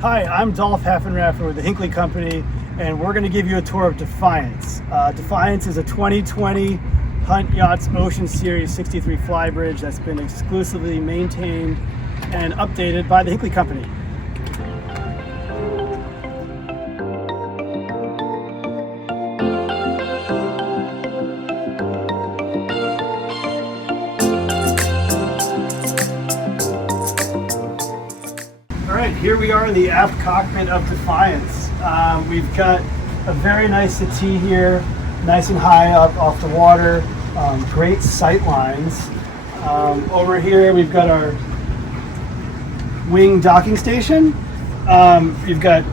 Hi, I'm Dolph Haffenraffer with the Hinckley Company, and we're going to give you a tour of Defiance. Defiance is a 2020 Hunt Yachts Ocean Series 63 Flybridge that's been exclusively maintained and updated by the Hinckley Company. Here we are in the aft cockpit of Defiance. We've got a very nice settee here, nice and high up off the water, great sight lines. Over here we've got our wing docking station. You've got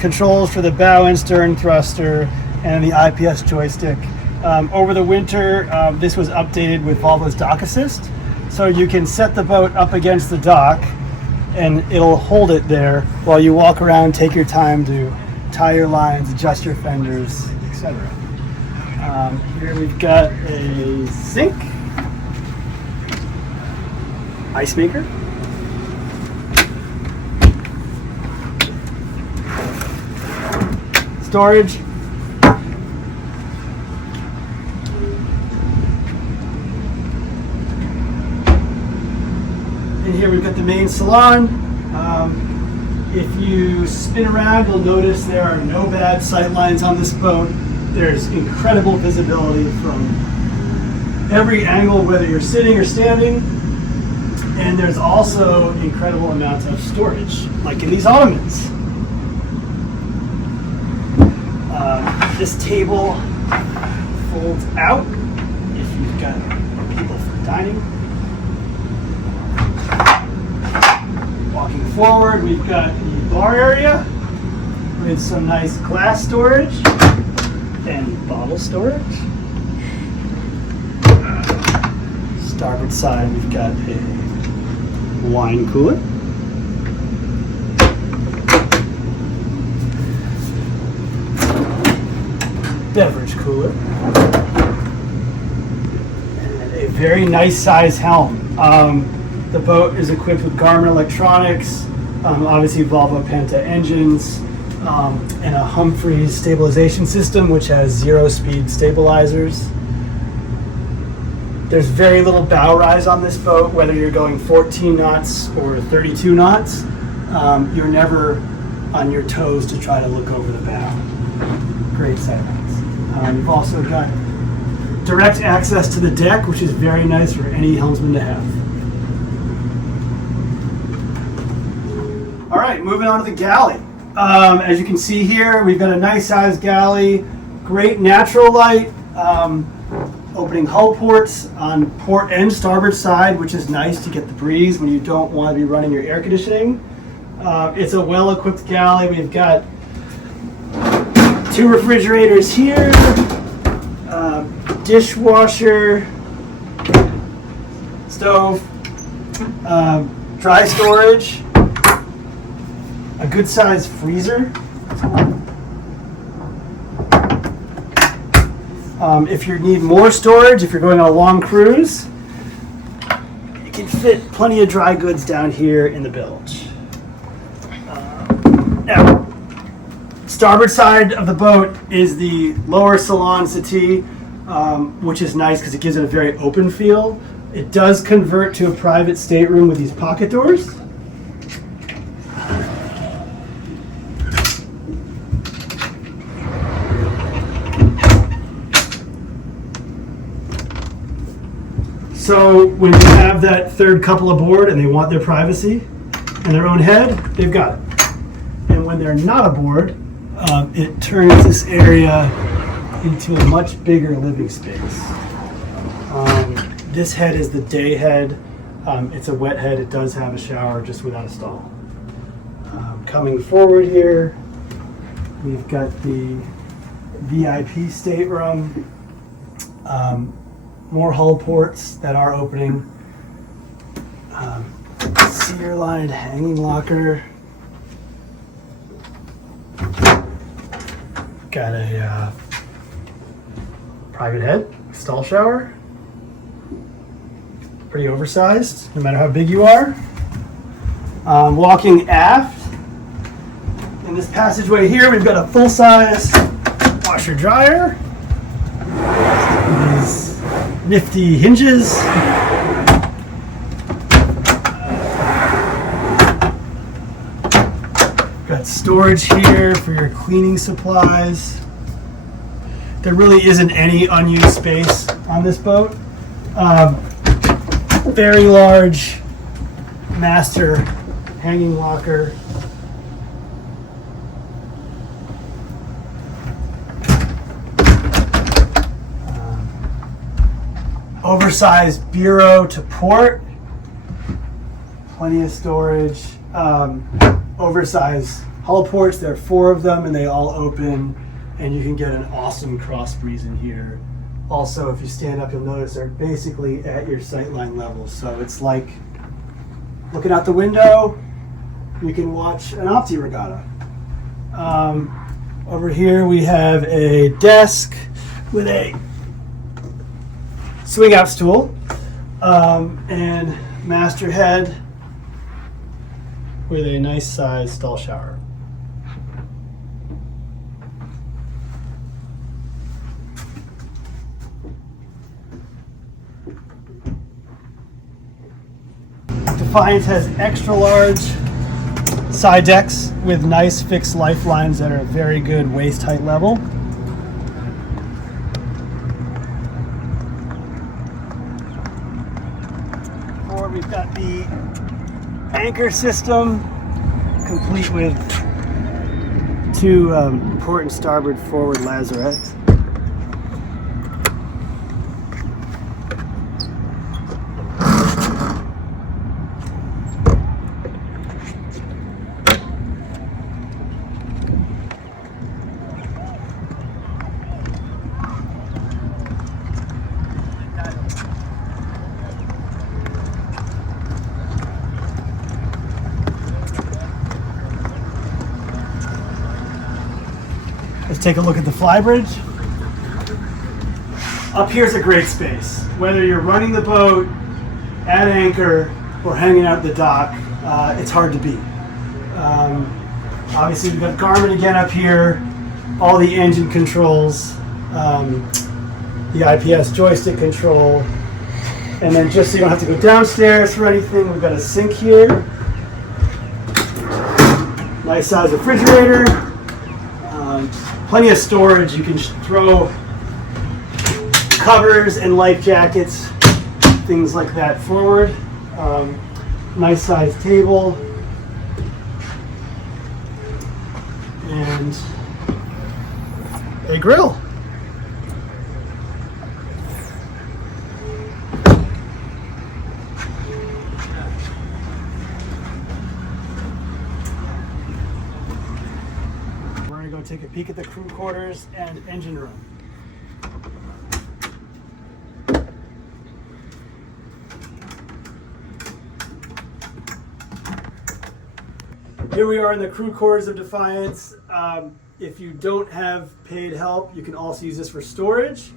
controls for the bow and stern thruster and the IPS joystick. Over the winter, this was updated with Volvo's dock assist, so you can set the boat up against the dock and it'll hold it there while you walk around, take your time to tie your lines, adjust your fenders, etc. Here we've got a sink, ice maker, storage, and here we've got the main salon. If you spin around, you'll notice there are no bad sight lines on this boat. There's incredible visibility from every angle, whether you're sitting or standing. And there's also incredible amounts of storage, like in these ottomans. This table folds out if you've got people for dining. Walking forward, we've got the bar area with some nice glass storage and bottle storage. Starboard side, we've got a wine cooler. Beverage cooler. And a very nice size helm. The boat is equipped with Garmin electronics, obviously Volvo Penta engines, and a Humphreys stabilization system which has 0-speed stabilizers. There's very little bow rise on this boat, whether you're going 14 knots or 32 knots. You're never on your toes to try to look over the bow. Great sightlines. You've also got direct access to the deck, which is very nice for any helmsman to have. All right, moving on to the galley. As you can see here, we've got a nice sized galley, great natural light, opening hull ports on port and starboard side, which is nice to get the breeze when you don't want to be running your air conditioning. It's a well-equipped galley. We've got 2 refrigerators here, dishwasher, stove, dry storage, a good sized freezer. If you need more storage, if you're going on a long cruise, you can fit plenty of dry goods down here in the bilge. Now, starboard side of the boat is the lower salon settee, which is nice because it gives it a very open feel. It does convert to a private stateroom with these pocket doors. So when you have that third couple aboard and they want their privacy and their own head, they've got it. And when they're not aboard, it turns this area into a much bigger living space. This head is the day head. It's a wet head. It does have a shower just without a stall. Coming forward here, we've got the VIP stateroom. More hull ports that are opening. Sear lined hanging locker. Got a private head, stall shower. Pretty oversized, no matter how big you are. Walking aft, In this passageway here, we've got a full-size washer dryer. These nifty hinges. Got storage here for your cleaning supplies. There really isn't any unused space on this boat. Very large master hanging locker. Oversized bureau to port. Plenty of storage. Oversized hull ports. There are 4 of them and they all open, and you can get an awesome cross breeze in here. Also, if you stand up, you'll notice they're basically at your sightline level. So it's like looking out the window, you can watch an Opti regatta. Over here we have a desk with a swing out stool and master head with a nice sized stall shower. Defiance has extra large side decks with nice fixed lifelines that are very good waist height level. Forward we've got the anchor system, complete with 2 port and starboard forward lazarettes. Let's take a look at the Flybridge. Up here's a great space. Whether you're running the boat, at anchor, or hanging out at the dock, it's hard to beat. Obviously we've got Garmin again up here, all the engine controls, the IPS joystick control, and then just so you don't have to go downstairs for anything, we've got a sink here. Nice size refrigerator. Plenty of storage. You can throw covers and life jackets, things like that forward. Nice sized table. And a grill. Take a peek at the crew quarters and engine room. Here we are in the crew quarters of Defiance. If you don't have paid help, you can also use this for storage.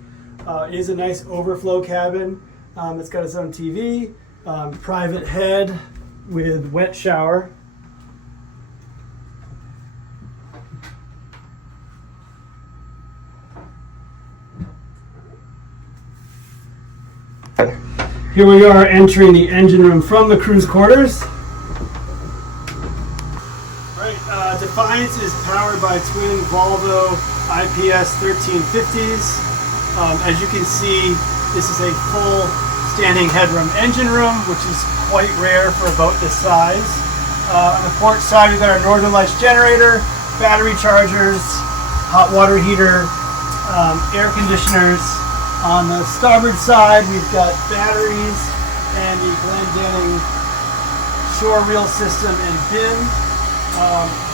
It is a nice overflow cabin. It's got its own TV, private head with wet shower. Here we are entering the engine room from the crew's quarters. Right, Defiance is powered by twin Volvo IPS 1350s. As you can see, this is a full standing headroom engine room, which is quite rare for a boat this size. On the port side, we've got our Northern Lights generator, battery chargers, hot water heater, air conditioners. On the starboard side, we've got batteries and the Glendenning shore reel system and bin.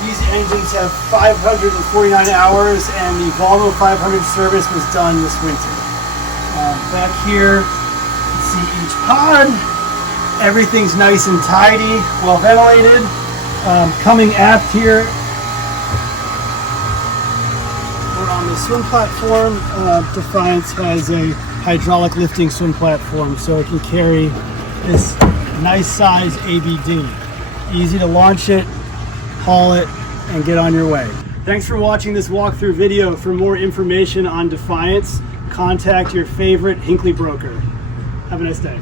These engines have 549 hours, and the Volvo 500 service was done this winter. Back here, you can see each pod. Everything's nice and tidy, well ventilated. Coming aft here, on the swim platform, Defiance has a hydraulic lifting swim platform, so it can carry this nice size ABD. Easy to launch it, haul it, and get on your way. Thanks for watching this walkthrough video. For more information on Defiance, contact your favorite Hinckley broker. Have a nice day.